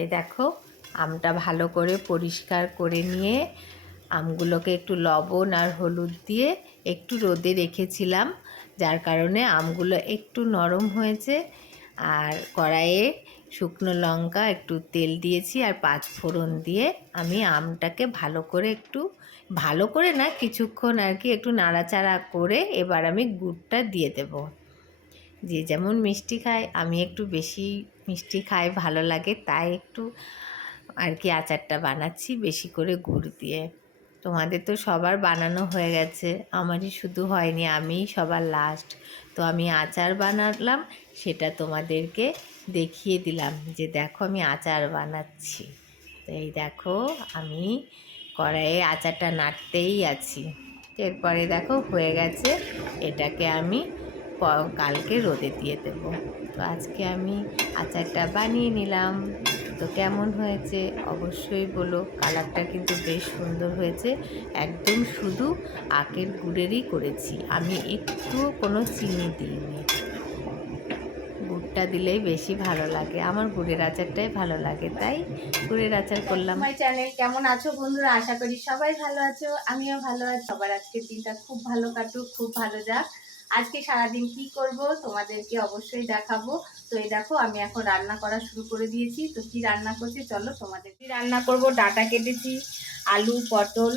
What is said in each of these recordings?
এই দেখো, আমটা ভালো করে পরিষ্কার করে নিয়ে আমগুলোকে একটু লবণ আর হলুদ দিয়ে একটু রোদে রেখেছিলাম, যার কারণে আমগুলো একটু নরম হয়েছে। আর কড়াইয়ে শুকনো লঙ্কা একটু তেল দিয়েছি আর পাঁচ ফোড়ন দিয়ে আমি আমটাকে ভালো করে একটু, ভালো করে না, কিছুক্ষণ আর কি একটু নাড়াচাড়া করে এবার আমি গুড়টা দিয়ে দেবো। যে যেমন মিষ্টি খায়, আমি একটু বেশি মিষ্টি খাই ভালো লাগে, তাই একটু আর কি আচারটা বানাচ্ছি বেশি করে গুড় দিয়ে। তোমাদের তো সবার বানানো হয়ে গেছে, আমারই শুধু হয়নি আমি সবার লাস্ট তো আমি আচার বানালাম, সেটা তোমাদেরকে দেখিয়ে দিলাম যে দেখো আমি আচার বানাচ্ছি। তো এই দেখো, আমি কড়াইয়ে আচারটা নাড়তেই আছি। এরপরে দেখো হয়ে গেছে, এটাকে আমি কালকে রোদে দিয়ে দেব। তো আজকে আমি আচারটা বানিয়ে নিলাম। তো কেমন হয়েছে অবশ্যই বলো। কালারটা কিন্তু বেশ সুন্দর হয়েছে। একদম শুধু আখের গুড়েরই করেছি। আমি একটু কোনো চিনি দিইনি। গুড়টা দিলেই বেশি ভালো লাগে। আমার গুড়ের আচারটাই ভালো লাগে, তাই গুড়ের আচার করলাম। মাই চ্যানেল, কেমন আছো বন্ধুরা? আশা করি সবাই ভালো আছো। আমিও ভালো আছি। সবার আজকের দিনটা খুব ভালো কাটুক, খুব ভালো যাক। আজকে সারাদিন কি করব তোমাদেরকে অবশ্যই দেখাবো। তো এই দেখো, আমি এখন রান্না করা শুরু করে দিয়েছি। তো কি রান্না করছি চলো তোমাদের কি রান্না করব? ডাটা কেটেছি, আলু, পটল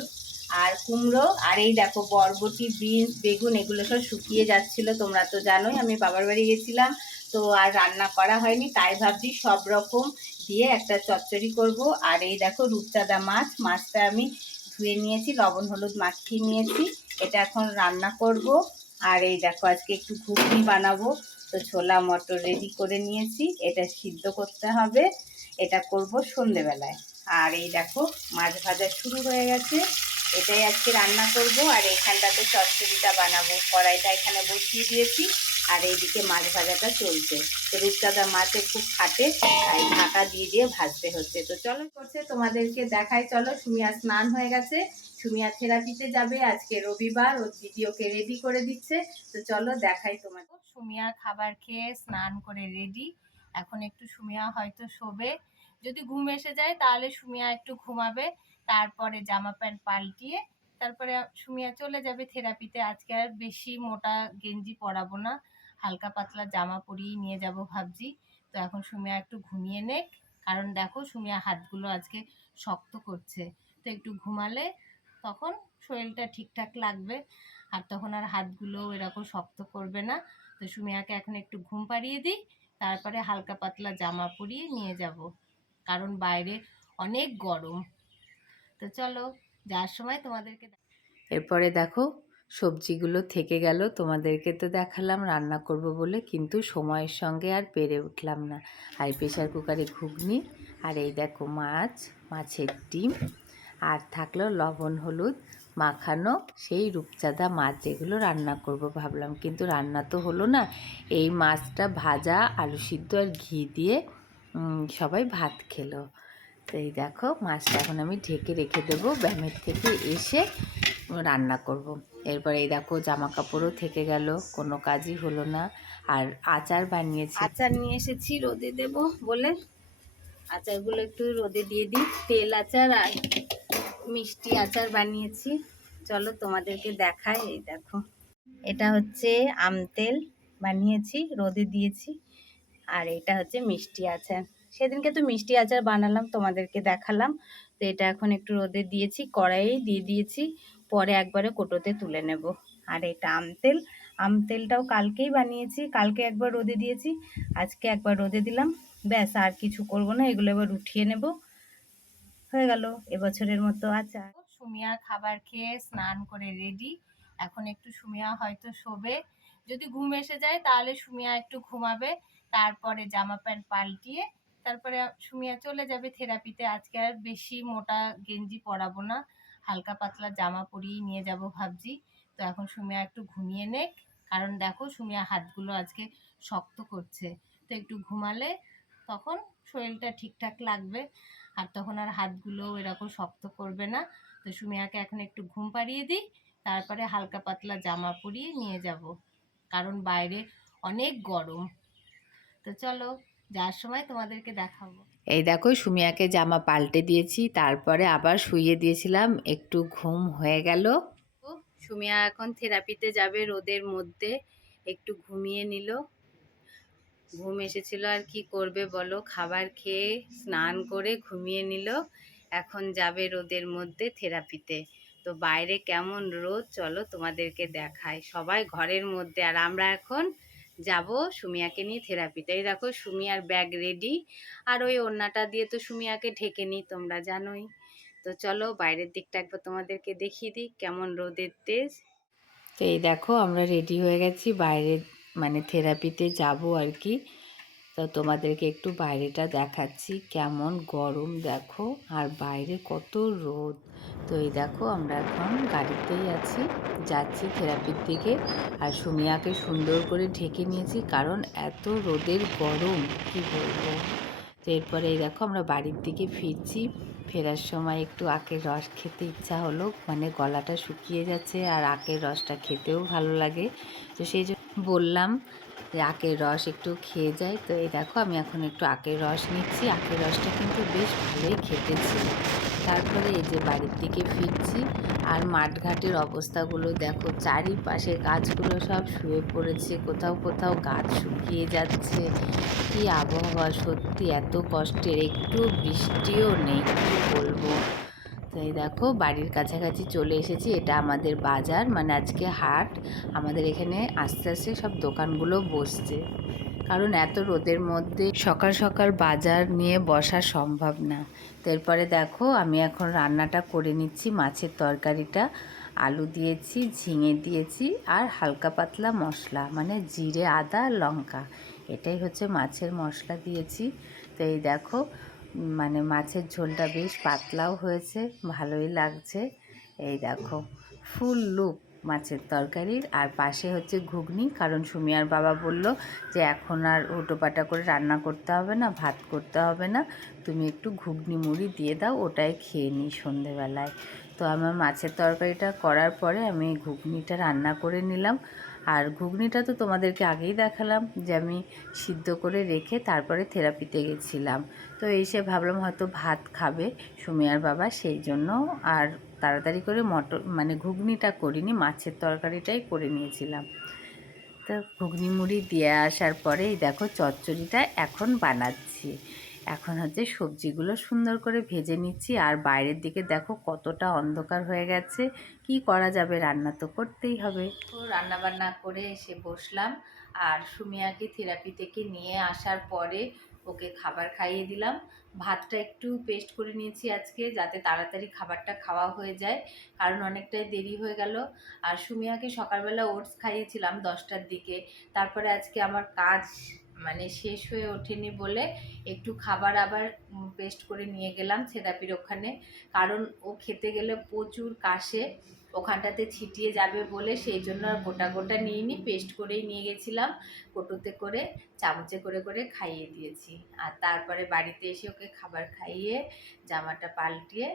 আর কুমড়ো। আর এই দেখো, বরবটি, বিনস, বেগুন, এগুলো সব শুকিয়ে যাচ্ছিল, তোমরা তো জানোই, আমি বাবার বাড়ি গেছিলাম। তো আর রান্না করা হয়নি, তাই ভাবছি সব রকম দিয়ে একটা চচ্চড়ি করব। আর এই দেখো, রূপচাঁদা মাছ, মাছটা আমি ধুয়ে নিয়েছি, লবণ, হলুদ মাখিয়ে নিয়েছি। এটা এখন রান্না করব। আর এই দেখো, আজকে একটু ঘুগনি বানাবো। তো ছোলা মটর রেডি করে নিয়েছি। এটা সিদ্ধ করতে হবে। এটা করব সন্ধেবেলায়। আর এই দেখো, মাছ ভাজা শুরু হয়ে গেছে। এটাই আজকে রান্না করব। আর এখানটাতে চচ্চড়িটা বানাবো। কড়াইটা এখানে বসিয়ে দিয়েছি। আর এইদিকে মাছ ভাজাটা চলছে। তো রূপচাঁদা মাছে খুব খাটে, তাই ঢাকা দিয়ে দিয়ে ভাজতে হচ্ছে। তো চলো, করছে তোমাদেরকে দেখাই। চলো, সুমিয়া স্নান হয়ে গেছে। সুমিয়া থেরাপিতে যাবে, আজকে রবিবার, ওর দিদি ওকে রেডি করে দিচ্ছে। তো চলো দেখাই তোমাকে সুমিয়া খাবার খেয়ে স্নান করে রেডি এখন একটু সুমিয়া হয়তো শোবে। যদি ঘুম এসে যায়, তাহলে সুমিয়া একটু ঘুমাবে। তারপরে জামা প্যান্ট পাল্টিয়ে, তারপরে সুমিয়া চলে যাবে থেরাপিতে। আজকে আর বেশি মোটা গেঞ্জি পরাবো না। হালকা পাতলা জামা পরিয়েই নিয়ে যাব ভাবছি। তো এখন সুমিয়া একটু ঘুমিয়ে নেক। কারণ দেখো, সুমিয়া হাতগুলো আজকে শক্ত করছে। তো একটু ঘুমালে তখন শরীরটা ঠিকঠাক লাগবে আর তখন আর হাতগুলো এরকম শক্ত করবে না। তো সুমিয়াকে এখন একটু ঘুম পাড়িয়ে দিই, তারপরে হালকা পাতলা জামা পরিয়ে নিয়ে যাব। কারণ বাইরে অনেক গরম। তো চলো, যাওয়ার সময় তোমাদেরকে এরপরে দেখো, সবজিগুলো থেকে গেল। তোমাদেরকে তো দেখালাম, রান্না করব বলে, কিন্তু সময়ের সঙ্গে আর পেরে উঠলাম না। আর প্রেশার কুকারে ঘুগনি, আর এই দেখো মাছ, মাছের ডিম আর থাকল লবণ, হলুদ মাখানো সেই রূপচাঁদা মাছ যেগুলো রান্না করব ভাবলাম। কিন্তু রান্না তো হলো না, এই মাছটা ভাজা, আলু সিদ্ধ আর ঘি দিয়ে সবাই ভাত খেলো। তো এই দেখো মাছটা এখন আমি ঢেকে রেখে দেবো, ব্যামের থেকে এসে রান্না করব। এরপরে এই দেখো জামা কাপড়ও থেকে গেল, কোনো কাজই হলো না। আর আচার বানিয়েছি। আচার নিয়ে এসেছি, রোদে দেব বলে। আচারগুলো একটু রোদে দিয়ে দিই, তেল, আচার আর মিষ্টি আচার বানিয়েছি। চলো তোমাদেরকে দেখাই, এই দেখো। এটা হচ্ছে আম তেল বানিয়েছি, রোদে দিয়েছি। আর এটা হচ্ছে মিষ্টি আচার। সেদিনকে তো মিষ্টি আচার বানালাম, তোমাদেরকে দেখালাম। তো এটা এখন একটু রোদে দিয়েছি, কড়াইয়ে দিয়ে দিয়েছি। পরে একবারে কোটোতে তুলে নেব। আর এটা আম তেল। আম তেলটাও কালকেই বানিয়েছি, কালকে একবার রোদে দিয়েছি, আজকে একবার রোদে দিলাম। ব্যাস, আর কিছু করব না, এগুলো এবার উঠিয়ে নেব। হয়ে গেল এবছরের মতো আচার। সুমিয়া খাবার খেয়ে স্নান করে রেডি এখন একটু সুমিয়া হয়তো শোবে। যদি ঘুম এসে যায় তাহলে সুমিয়া একটু ঘুমাবে, তারপরে জামা প্যান্ট পাল্টিয়ে তারপরে সুমিয়া চলে যাবে থেরাপিতে। আজকে আর বেশি মোটা গেঞ্জি পরাবো না, হালকা পাতলা জামা পরিয়েই নিয়ে যাব ভাবছি। তো এখন সুমিয়া একটু ঘুমিয়ে নেক, কারণ দেখো সুমিয়া হাতগুলো আজকে শক্ত করছে। তো একটু ঘুমালে তখন শরীরটা ঠিকঠাক লাগবে। আর তখন আর হাতগুলো এরকম শক্ত করবে না। তো সুমিয়াকে এখন একটু ঘুম পাড়িয়ে দিই তারপরে হালকা পাতলা জামা পরিয়ে নিয়ে যাব। কারণ বাইরে অনেক গরম। তো চলো যার সময় তোমাদেরকে দেখাবো। এই দেখো সুমিয়াকে জামা পাল্টে দিয়েছি তারপরে আবার শুইয়ে দিয়েছিলাম একটু ঘুম হয়ে গেল। সুমিয়া এখন থেরাপিতে যাবে রোদের মধ্যে একটু ঘুমিয়ে নিল। ঘুম এসেছিল আর কি করবে বলো? খাবার খেয়ে স্নান করে ঘুমিয়ে নিল। এখন যাবে রোদের মধ্যে থেরাপিতে। তো বাইরে কেমন রোদ? চলো তোমাদেরকে দেখায় সবাই ঘরের মধ্যে। আর আমরা এখন যাব সুমিয়াকে নিয়ে থেরাপিতে। এই দেখো সুমিয়ার ব্যাগ রেডি আর ওই ওড়নাটা দিয়ে তো সুমিয়াকে ঢেকে নিই তোমরা জানোই। তো চলো বাইরের দিকটা একবার তোমাদেরকে দেখিয়ে দিই, কেমন রোদের তেজ। তো এই দেখো আমরা রেডি হয়ে গেছি বাইরে মানে থেরাপিতে যাব আর কি। তো তোমাদেরকে একটু বাইরেটা দেখাচ্ছি। কেমন গরম দেখো, আর বাইরে কত রোদ। তো এই দেখো, আমরা এখন গাড়িতেই আছি। যাচ্ছি থেরাপির দিকে, আর সুমিয়াকে সুন্দর করে ঢেকে নিয়েছি, কারণ এত রোদের গরম, কি বলব। তো এরপরে এই দেখো, আমরা বাড়ির দিকে ফিরছি। ফেরার সময় একটু আখের রস খেতে ইচ্ছা হলো মানে গলাটা শুকিয়ে যাচ্ছে, আর আখের রসটা খেতেও ভালো লাগে। তো সেই বললাম যে আখের রস একটু খেয়ে যাই। তো এই দেখো, আমি এখন একটু আখের রস নিচ্ছি। আখের রসটা কিন্তু বেশ ভালোই খেতে ছিল তারপরে এই যে বাড়ির দিকে ফিরছি আর মাঠঘাটের অবস্থাগুলো দেখো চারিপাশে গাছগুলো সব শুয়ে পড়েছে, কোথাও কোথাও গাছ শুকিয়ে যাচ্ছে। কি আবহাওয়া সত্যি এত কষ্টের, একটু বৃষ্টিও নেই, কি বলব? তো এই দেখো বাড়ির কাছাকাছি চলে এসেছি, এটা আমাদের বাজার মানে আজকে হাট। আমাদের এখানে আস্তে আস্তে সব দোকানগুলো বসছে। কারণ এত রোদের মধ্যে সকাল সকাল বাজার নিয়ে বসা সম্ভব না। তো এরপরে দেখো আমি এখন রান্নাটা করে নিচ্ছি, মাছের তরকারিটা। আলু দিয়েছি, ঝিঙে দিয়েছি আর হালকা পাতলা মশলা মানে জিরে, আদা, লঙ্কা। এটাই হচ্ছে মাছের মশলা দিয়েছি। তো এই দেখো মানে মাছের ঝোলটা বেশ পাতলাও হয়েছে, ভালোই লাগছে। এই দেখো ফুল লুক মাছের তরকারির আর পাশে হচ্ছে ঘুগনি, কারণ সুমিয়ার বাবা বলল যে এখন আর হুটোপাটা করে রান্না করতে হবে না, ভাত করতে হবে না। তুমি একটু ঘুগনি মুড়ি দিয়ে দাও, ওটাই খেয়ে নিই সন্ধেবেলায়। তো আমার মাছের তরকারিটা করার পরে আমি ঘুগনিটা রান্না করে নিলাম। আর ঘুগনিটা তো তোমাদেরকে আগেই দেখালাম যে আমি সিদ্ধ করে রেখে তারপরে থেরাপিতে গেছিলাম। তো এসে ভাবলাম হয়তো ভাত খাবে সুমিয়ার বাবা, সেই জন্য আর তাড়াতাড়ি করে মটর মানে ঘুগনিটা করিনি, মাছের তরকারিটাই করে নিয়েছিলাম। তো ঘুগনি মুড়ি দিয়ে আসার পরে এই দেখো চচ্চড়িটা এখন বানাচ্ছি। এখন হচ্ছে সবজিগুলো সুন্দর করে ভেজে নিচ্ছি। আর বাইরের দিকে দেখো কতটা অন্ধকার হয়ে গেছে। কি করা যাবে? রান্না তো করতেই হবে। তো রান্না বান্না করে এসে বসলাম। আর সুমিয়াকে থেরাপি থেকে নিয়ে আসার পরে ওকে খাবার খাইয়ে দিলাম। ভাতটা একটু পেস্ট করে নিয়েছি আজকে যাতে তাড়াতাড়ি খাবারটা খাওয়া হয়ে যায়, কারণ অনেকটাই দেরি হয়ে গেল। আর সুমিয়াকে সকালবেলা ওটস খাইয়েছিলাম দশটার দিকে। তারপরে আজকে আমার কাজ মানে শেষ হয়ে ওঠেনি বলে একটু খাবার আবার পেস্ট করে নিয়ে গেলাম থেরাপির ওখানে। কারণ ও খেতে গেলে প্রচুর কাশে, ওখানটাতে ছিটিয়ে যাবে বলে সেই জন্য আর গোটা গোটা নিইনি পেস্ট করেই নিয়ে গেছিলাম। কোটোতে করে, চামচে করে করে খাইয়ে দিয়েছি। আর তারপরে বাড়িতে এসে ওকে খাবার খাইয়ে, জামাটা পাল্টিয়ে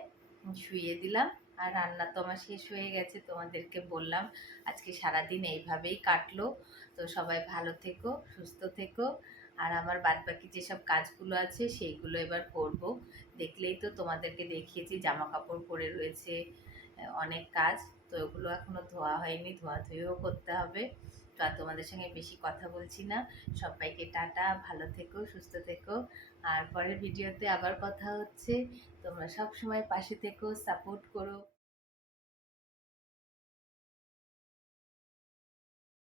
শুইয়ে দিলাম। আর রান্না তো আমার শেষ হয়ে গেছে, তোমাদেরকে বললাম। আজকে সারাদিন এইভাবেই কাটলো। তো সবাই ভালো থেকো, সুস্থ থেকো। আর আমার বাদ বাদবাকি যেসব কাজগুলো আছে, সেইগুলো এবার করব। দেখলেই তো তোমাদেরকে দেখিয়েছি জামা কাপড় পরে রয়েছে, অনেক কাজ। তো ওগুলো এখনও ধোয়া হয়নি ধোয়া ধুয়েও করতে হবে। তো আর তোমাদের সঙ্গে বেশি কথা বলছি না। সবাইকে টাটা, ভালো থেকো, সুস্থ থেকো। আর পরের ভিডিওতে আবার কথা হচ্ছে। তোমরা সব সময় পাশে থেকো, সাপোর্ট করো।